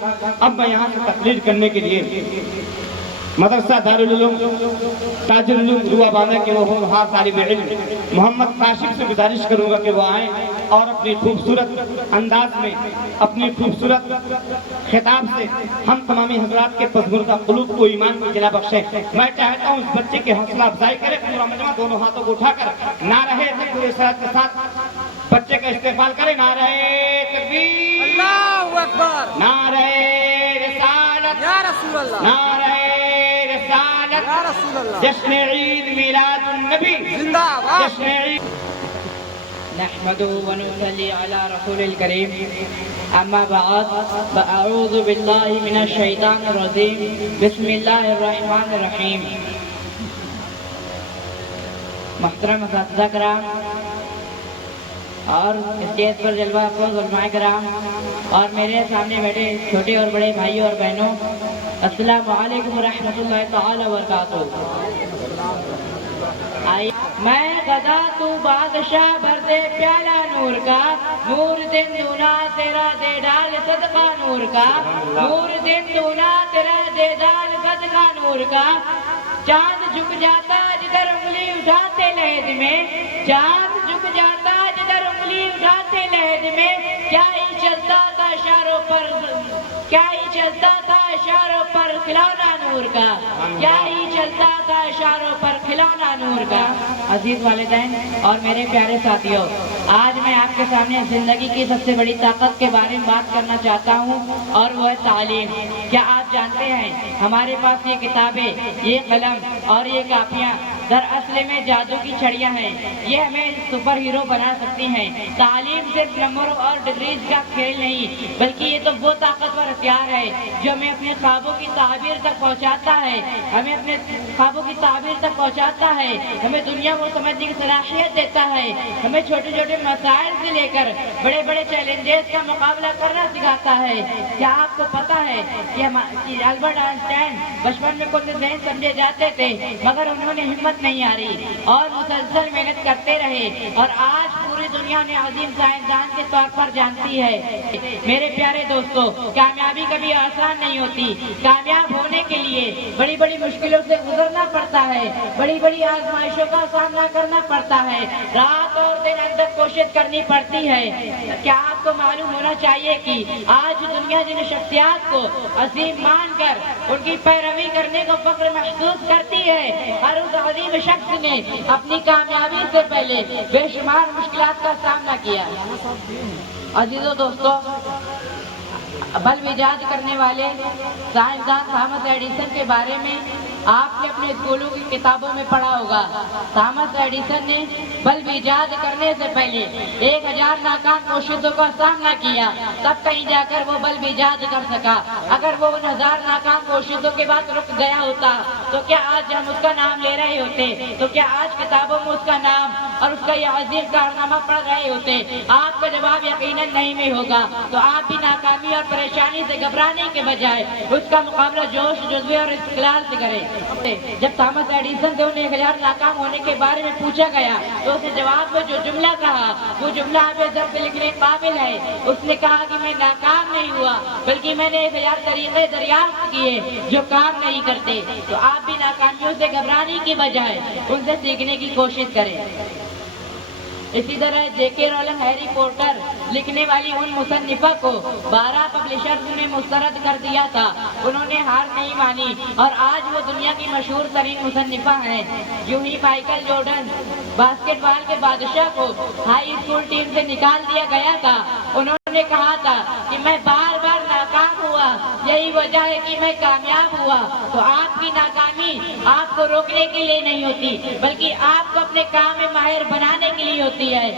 اب میں یہاں سے تقریر کرنے کے لیے مدرسہ دارالعلوم تاج العلوم روابانہ کے وہ ہونہار طالب علم محمد کاشف سے گزارش کروں گا کہ وہ آئیں اور اپنی خوبصورت انداز میں اپنی خوبصورت خطاب سے ہم تمامی حضرات کے پسمردہ قلوب کو ایمان کی جلا بخشیں۔ میں چاہتا ہوں اس بچے کی حوصلہ افزائی کرے، پورا مجمع دونوں ہاتھوں کو اٹھا کر نعرہ تکبیر کے ساتھ بچے کا استقبال کرے۔ نعرہ تکبیر، اللہ اکبر، نعرہ رسالت، یا رسول اللہ، نعرہ رسالت، یا رسول اللہ، جشن عید میلاد النبی، زندہ باد۔ جشن عید نحمده ونصلي على رسول الكريم اما بعد فاعوذ بالله من الشيطان الرجيم بسم الله الرحمن الرحيم۔ محترم اساتذہ کرام اور اسٹیج پر جلوہ افروز علماء کرام اور میرے سامنے بیٹھے چھوٹے اور بڑے بھائیوں اور بہنوں، السلام علیکم ورحمۃ اللہ تعالی وبرکاتہ۔ میں غدا تو بادشاہ بھر دے پیالہ نور کا، نور دن دونا تیرا دے ڈال صدقہ نور کا، نور دن دونا تیرا دے ڈال صدقہ نور کا۔ چاند جھک جاتا جدھر انگلی اٹھاتے لہد میں، چاند جھک جاتا جدھر انگلی اٹھاتے لہد میں، کیا ہی چلتا تھا اشاروں پر، کیا ہی چلتا تھا اشاروں پر کھلونا نور کا، کیا ہی چلتا تھا اشاروں پر کھلونا نور کا۔ عزیز والدین اور میرے پیارے ساتھیوں، آج میں آپ کے سامنے زندگی کی سب سے بڑی طاقت کے بارے میں بات کرنا چاہتا ہوں اور وہ ہے تعلیم۔ کیا آپ جانتے ہیں ہمارے پاس یہ کتابیں، یہ قلم اور یہ کاپیاں دراصل میں جادو کی چھڑیاں ہیں، یہ ہمیں سپر ہیرو بنا سکتی ہیں۔ تعلیم صرف نمبروں اور ڈگریز کا کھیل نہیں، بلکہ یہ تو وہ طاقتور ہتھیار ہے جو ہمیں اپنے خوابوں کی تعبیر تک پہنچاتا ہے، ہمیں اپنے خوابوں کی تعبیر تک پہنچاتا ہے، ہمیں دنیا کو سمجھنے کی صلاحیت دیتا ہے، ہمیں چھوٹے چھوٹے مسائل سے لے کر بڑے بڑے چیلنجز کا مقابلہ کرنا سکھاتا ہے۔ کیا آپ کو پتا ہے کہ البرٹ آئنسٹائن بچپن میں کل ذہن سمجھے جاتے تھے، مگر انہوں نے ہمت نہیں ہاری اور مسلسل محنت کرتے رہے اور آج پوری دنیا نے عظیم سائنسدان کے طور پر جانتی ہے۔ میرے پیارے دوستو، کامیابی کبھی آسان نہیں ہوتی، کامیاب ہونے کے لیے بڑی بڑی مشکلوں سے گزرنا پڑتا ہے، بڑی بڑی آزمائشوں کا سامنا کرنا پڑتا ہے، رات اور دن اندر کوشش کرنی پڑتی ہے۔ کیا آپ کو معلوم ہونا چاہیے کہ آج دنیا جن شخصیات کو عظیم مان کر ان کی پیروی کرنے کو فخر محسوس کرتی ہے، ہر اس عظیم شخص نے اپنی کامیابی سے پہلے بے شمار مشکلات کا سامنا کیا۔ عزیزو دوستو، بلب ایجاد کرنے والے سائنسدان تھامس ایڈیسن کے بارے میں آپ نے اپنے اسکولوں کی کتابوں میں پڑھا ہوگا۔ تھامس ایڈیسن نے بلب ایجاد کرنے سے پہلے 1000 ناکام کوششوں کا سامنا کیا، تب کہیں جا کر وہ بلب ایجاد کر سکا۔ اگر وہ 1000 ناکام کوششوں کے بعد رک گیا ہوتا تو کیا آج ہم اس کا نام لے رہے ہوتے؟ تو کیا آج کتابوں میں اس کا نام اور اس کا یہ عظیم کارنامہ پڑھ رہے ہوتے؟ آپ کا جواب یقیناً نہیں میں ہوگا۔ تو آپ بھی ناکامی اور پریشانی سے گھبرانے کے بجائے اس کا مقابلہ جوش، جذبے اور استقلال سے کریں۔ جب تھامس ایڈیسن سے انہیں 1000 ناکام ہونے کے بارے میں پوچھا گیا تو اس نے جواب میں جو جملہ کہا وہ جملہ ہمیں ضبط لکھنے قابل ہے۔ اس نے کہا کہ میں ناکام نہیں ہوا، بلکہ میں نے 1000 طریقے دریافت کیے جو کام نہیں کرتے۔ تو آپ بھی ناکامیوں سے گھبرانے کی بجائے ان سے سیکھنے کی کوشش کریں۔ اسی طرح جے کے رولنگ ہیری پوٹر لکھنے والی ان مصنفہ کو 12 پبلشرز نے مسترد کر دیا تھا، انہوں نے ہار نہیں مانی اور آج وہ دنیا کی مشہور ترین مصنفہ ہیں۔ یوں ہی مائیکل جارڈن باسکٹ بال کے بادشاہ کو ہائی اسکول ٹیم سے نکال دیا گیا تھا، انہوں نے کہا تھا کہ میں بار بار ناکام ہوا، یہی وجہ ہے کہ میں کامیاب ہوا۔ تو آپ کی ناکامی آپ کو روکنے کے لیے نہیں ہوتی، بلکہ آپ کو اپنے کام میں ماہر بنانے کے لیے ہوتی ہے۔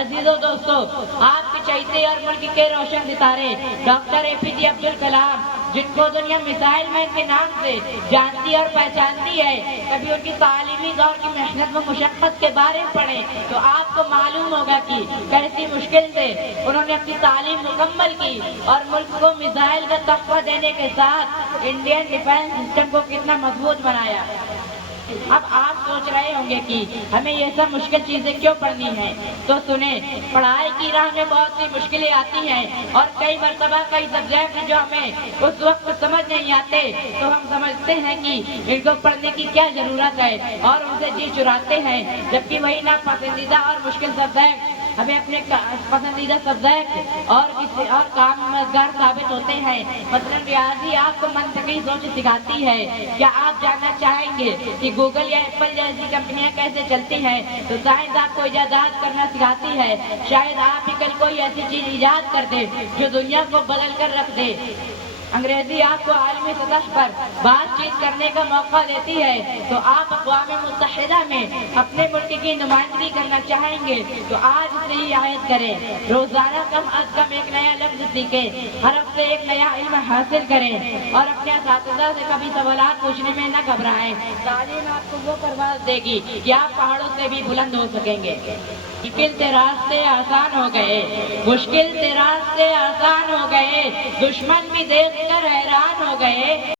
عزیزو دوستو، آپ کے چہیتے اور ملک کے روشن ستارے ڈاکٹر اے پی جے عبدالکلام، جن کو دنیا میزائل مین کے نام سے جانتی اور پہچانتی ہے، کبھی ان کی تعلیمی دور کی محنت و مشقت کے بارے میں پڑھیں تو آپ کو معلوم ہوگا کہ کیسی مشکل سے انہوں نے اپنی تعلیم مکمل کی اور ملک کو میزائل کا تحفہ دینے کے ساتھ انڈین ڈیفنس سسٹم کو کتنا مضبوط بنایا۔ اب آپ سوچ رہے ہوں گے کہ ہمیں یہ سب مشکل چیزیں کیوں پڑھنی ہیں، تو سنیں، پڑھائی کی راہ میں بہت سی مشکلیں آتی ہیں اور کئی مرتبہ کئی سبجیکٹ جو ہمیں اس وقت سمجھ نہیں آتے تو ہم سمجھتے ہیں کہ ان کو پڑھنے کی کیا ضرورت ہے اور ان سے جی چراتے ہیں، جبکہ وہی ناپسندیدہ اور مشکل سبجیکٹ ہمیں اپنے پسندیدہ سبجیکٹ اور کسی اور کام مددگار ثابت ہوتے ہیں۔ مثلاً ریاضی آپ کو منطقی سوچ سکھاتی ہے۔ کیا آپ جاننا چاہیں گے کہ گوگل یا ایپل جیسی کمپنیاں کیسے چلتی ہیں؟ تو سائنس آپ کو ایجادات کرنا سکھاتی ہے۔ شاید آپ ہی کل کوئی ایسی چیز ایجاد کر دے جو دنیا کو بدل کر رکھ دے۔ انگریزی آپ کو عالمی سطح پر بات چیت کرنے کا موقع دیتی ہے، تو آپ اقوام متحدہ میں اپنے ملک کی نمائندگی کرنا چاہیں گے تو آج سے ہی عائد کریں۔ روزانہ کم از کم ایک نیا لفظ سیکھیں، ہر ہفتے ایک نیا علم حاصل کریں اور اپنے اساتذہ سے کبھی سوالات پوچھنے میں نہ گھبرائیں۔ تعلیم آپ کو وہ پرواز دے گی کہ آپ پہاڑوں سے بھی بلند ہو سکیں گے۔ مشکل سے راستے آسان ہو گئے، مشکل سے راستے آسان ہو گئے، دشمن بھی دیکھ کر حیران ہو گئے۔